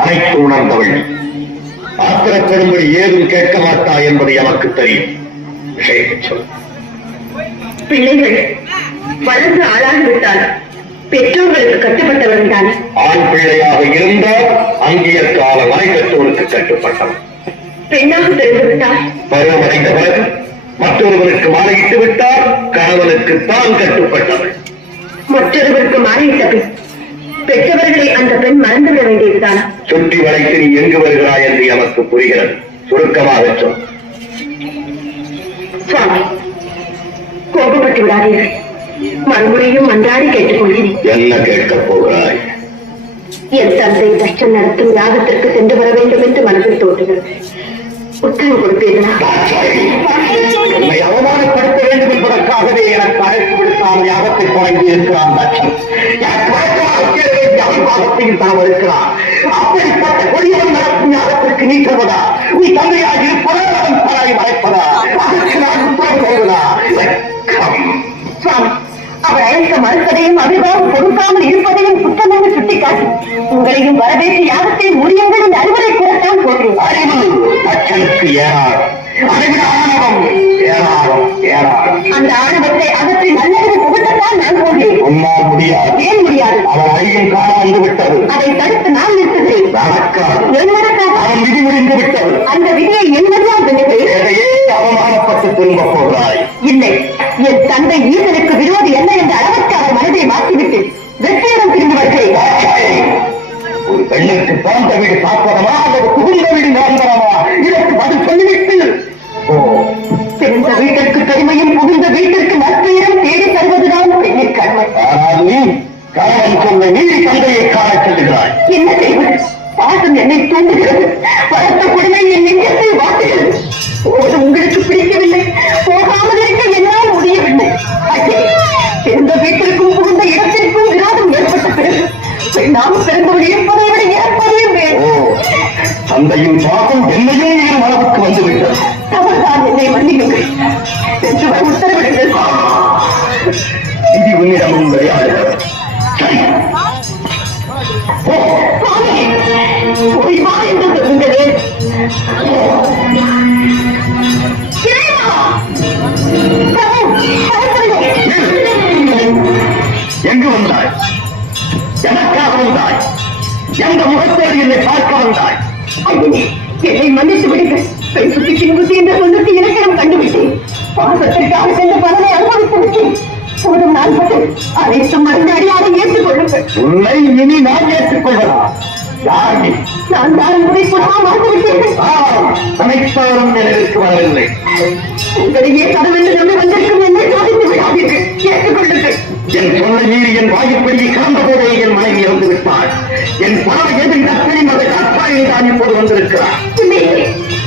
அனைத்து உணர்ந்தவள் ஆத்திரப்படும்படி ஏதும் கேட்க மாட்டா என்பது எனக்கு தெரியும். பிள்ளைகள் வளர்ந்து ஆளாகிவிட்டால் பெற்றோர்களுக்கு கட்டுப்பட்டவன் தான். ஆண் பிள்ளையாக இருந்தால் அங்கிய கால வரை பெற்றோருக்கு கட்டுப்பட்டவன். பெண்ணாக தெரிந்துவிட்டால் பருவமடைந்த பிறகு மற்றொருவருக்கு மாலையிட்டு விட்டால் கணவனுக்கு தான் கட்டுப்பட்டவள். மற்றொருவருக்கு மாலையிட்ட பின் பெற்றவர்களை அந்த பெண் மறந்துவிட வேண்டியதுதானா? சுற்றி வளைத்து நீ எங்கு வருகிறாய் என்று எமக்கு புரிகிறது. சுருக்கமாக சொல். சுவாமி, கோபப்பட்டு விடாதீர்கள். மறுமுறையும் மன்றாடி கேட்டுக்கொள்கிறேன். என்ன கேட்கப் போகிறாய்? என் தந்தை தட்சம் நடத்தும் யாகத்திற்கு சென்று வர வேண்டும் என்று மனதில் தோன்றுகிறது. உத்தரவு கொடுப்பீர்களா? என்னை அவமானப்படுத்த வேண்டும் என்பதற்காகவே எனக்கு அழைப்பு விடுத்தாமல் யாகத்தை தொடங்கி இருக்கிறான் தட்சம். அவிபாகத்தையும் தான் இருக்கிறான். அப்படிப்பட்ட கொடியவன் நடக்கும் யாகத்திற்கு நீ சொல்வதா? நீ தந்தையாக இருப்பதா? அவன் தராய் மறைப்பதா? அதற்கு நான் உத்தரவு செய்வதா? சுவாமி, அவர் அழைக்க மறுப்பதையும் அவிபாகம் கொடுக்காமல் இருப்பதையும் குற்றம் என்று சுட்டிக்காட்டி உங்களையும் வரவேற்று யாகத்தை முடியுங்கள் என்று அறிவுரை கூறத்தான் போகிறேன். அறிவு தட்சனுக்கு ஏறாடும். அந்த ஆணவத்தை அகற்றி நல்லதை புகட்டத்தான் நான் போகிறேன். உன்னால் முடியாது. ஏன் முடியாது? அவன் அழியும் காலம் வந்து விட்டது. அதை தடுத்து நான் நிறுத்துகிறேன். அவன் விதி முடிந்து விட்டது. அந்த விதியை என்பதுதான் எதையே அவமானப்பட்டு திரும்ப போகிறாய். இல்லை, என் தந்தை ஈசனுக்கு விரோதி என்ன என்ற அளவுக்கு அவர் மனதை மாற்றிவிட்டு வெற்றியிடம் திரும்பி வருகிறேன். ஒரு பெண்ணுக்கு பிறந்த வீடு சாப்பிடமா அல்லது புகுந்த வீடு நிரந்தரமா? இதற்கு பதில் சொல்லிவிட்டு பிறந்த வீட்டிற்கு பெருமையும் புகுந்த வீட்டிற்கு நற்பெயரும் தேடி தருவதுதான் பெண்ணின் கடமை. ஆனால் கணவன் சொல்ல நீதி தந்தையை காண செல்கிறாய். என்ன செய்வது? பாசம் என்னை தூண்டுகிறது. வளர்த்த கொடுமை என் நெஞ்சத்தை வாட்டுகிறது. உங்களுக்கு பிடிக்கவில்லை, போகாமல் இருக்க என்னால் முடியவில்லை. பிறந்த வீட்டிற்கும் புகுந்த இடத்திற்கும் விரோதம் ஏற்பட்ட பிறகு பெண்ணாக பிறந்தவள் இருப்பதை விட இறப்பதே வேண்டும். தந்தையின் பாசம் என்னையும் இரு அளவுக்கு வந்துவிட்டது. தவறுதான், என்னை மன்னியுங்கள். சென்று வர உத்தரவிடுங்கள். இது உன்னிடமும் விளையாடுகிறது. போய் வா என்று சொல்லுங்களே. எங்கு வந்தாய்? எனக்காக வந்தாய்? எந்த முகத்தோடு என்னை பார்க்க வந்தாய்? என்னை மன்னித்து விடுங்கள். பெண் சுற்றி புத்தி என்ற சொல்லுக்கு இலக்கணம் கண்டுவிட்டேன். பாசத்திற்காக சென்ற பலனை அனுபவித்து விட்டேன். போதும், நான் பட்டு அனைத்து மருந்து அடியாரை ஏற்றுக்கொள்ளுங்கள். உன்னை இனி நான் ஏற்றுக்கொள்வதா? யார் நீ? நான் தான் முறை புறமா மறந்துவிட்டேன். அனைத்தாரும் நினைவிற்கு வரவில்லை. உங்களையே கடவுள் நம்பி வந்திருக்கும் என்னை சோதித்து விடாதீர்கள். ஏற்றுக்கொள்ளுங்கள். என் சொல்ல மீறி என் வாயுப்படியை கலந்த போதே என் மனைவி இறந்து விட்டாள். என் பணம் எதிர்ந்த மத கற்பாயை தான் இப்போது வந்திருக்கிறார்.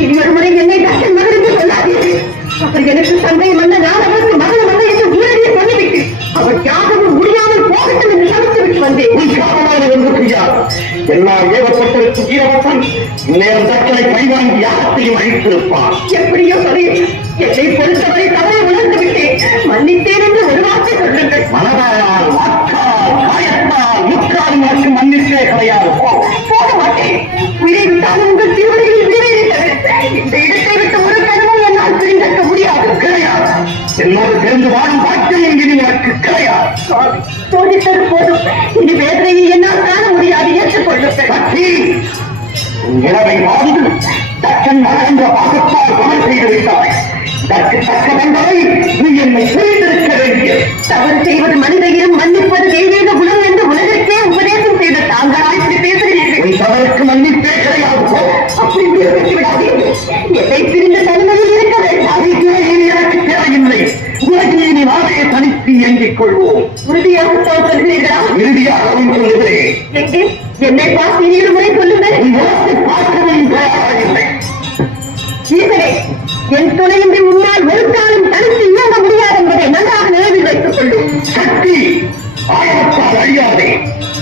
இனி ஒரு முறை என்னை தட்சன் மகனுக்கு சொல்லாதீர்கள். அவர் எனக்கு தந்தை வந்த நான் அவருக்கு மகன் வந்த என்று ஊரடியை சொல்லிவிட்டேன். என்னால் ஏவப்பட்டிருக்கும் வீரவசன் நேரம் தக்கனை பழிவாங்கி யாகத்தையும் அழித்திருப்பான். எப்படியோ சரி, என்னை பொறுத்தவரை தவறை உணர்ந்து விட்டேன். மன்னித்தேன் என்று ஒரு வார்த்தை சொல்லுங்கள். மனதால், வாக்கால், காயத்தால், முற்றால் உனக்கு மன்னிப்பே கிடையாது. போக மாட்டேன். உயிரை விட்டாலும் உங்கள் திருவடிகளில் நிறைவேறிட்டது. இந்த இடத்தை விட்டு ஒரு கனவும் என்னால் பிரிந்திருக்க முடியாது. கிடையாது. என்னோடு சேர்ந்து வாழும் பாக்கியம் இனி உனக்கு கிடையாது. சோதித்தது போதும். இனி வேதனையை என்னால் காண முடியாது. ஏற்றுக்கொள்ளுங்கள். சக்தி, உன் இளவை வாழ்ந்து தக்கன் மகன்ற பாகத்தால் கொலை செய்து விட்டாய். இதற்கு தக்க தண்டனை நீ என்னை புரிந்திருக்க வேண்டியது. தவறு செய்வது மனிதையும் மன்னிப்பது தெய்வீக குணம் என்று உலகிற்கே உபதேசம் செய்த தாங்களா இப்படி பேசுகிறீர்கள்? உன் தவறுக்கு மன்னிப்பே கிடையாது. போ. அப்படி நிரூபித்து விடாதீர்கள். என்னை பிரிந்த தன்மையில் இருக்க வேண்டாம். இனி எனக்கு தேவையில்லை. உலகில் இனி நாமே தனித்து இயங்கிக் கொள்வோம். உறுதியாகத்தான் சொல்கிறீர்களா? இறுதியாகவும் சொல்லுகிறேன். எங்கே என்னை பார்த்து இனி ஒரு முறை சொல்லுங்கள். உன் உலகத்தை பார்க்கவும் தயாராகில்லை. ஈசனே, என் துணையின்றி உன்னால் ஒரு காலம் தனித்து இயங்க முடியாது என்பதை நன்றாக நினைவில் வைத்துக் கொள்ளும். சக்தி, ஆயத்தால் அழியாதே.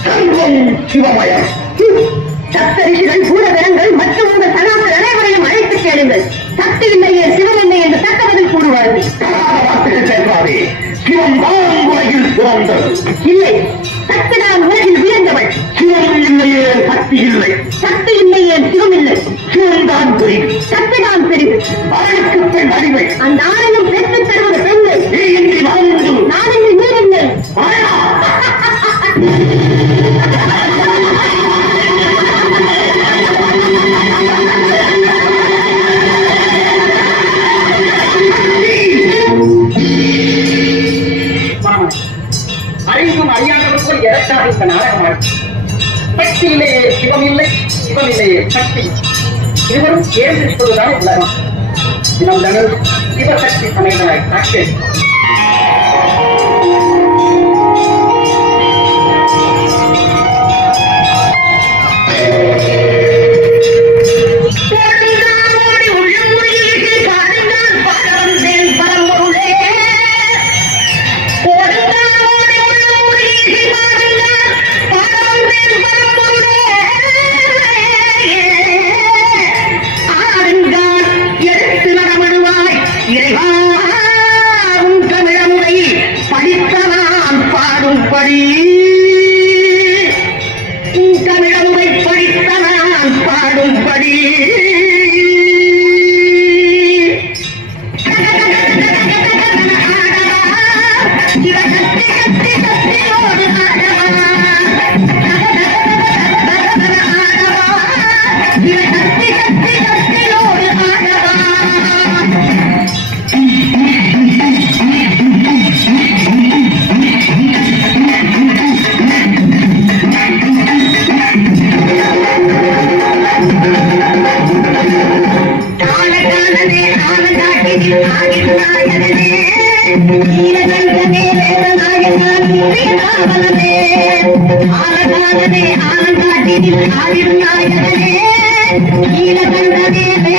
சர்வம் சிவமயம். சப்தரிஷிகள், பூரகரங்கள் மற்றும் உங்கள் சனாதன அனைவரையும் அழைத்து கேளுங்கள். சக்தி இல்லையே சிவம் இல்லை என்று தக்க பதில் கூறுவார்கள். வார்த்தைகள் பேசாதே. சிவம் தான் உலகில் சிறந்தது. இல்லை, சக்தி நான் உலகில் உயர்ந்தவள். சிவம் இல்லையே சக்தி இல்லை. சக்தி இல்லையே சிவம் இல்லை. சிவம் தான் பெரிது. சக்தி தான் பெரிது. அவளுக்கு பெண் அடிமை. அந்த ஆணையும் பெற்றுத் தருவது பெண்கள். நீ இன்றி வாழ்ந்து நான் இன்று நீரில்லை. அறிந்தும் அறியாதவர்கள் எதற்காக இந்த நாடகம்? சக்தி இல்லையே சிவம் இல்லை, சிவம் இல்லையே சக்தி. இருவரும் சேர்ந்திருப்பதுதான் உலகம். நம் தனது சிவசக்தி சமயங்களாய் காட்டு. தமிழமுறை படித்த நான் பாடும்படி ஆனந்தாட்டினே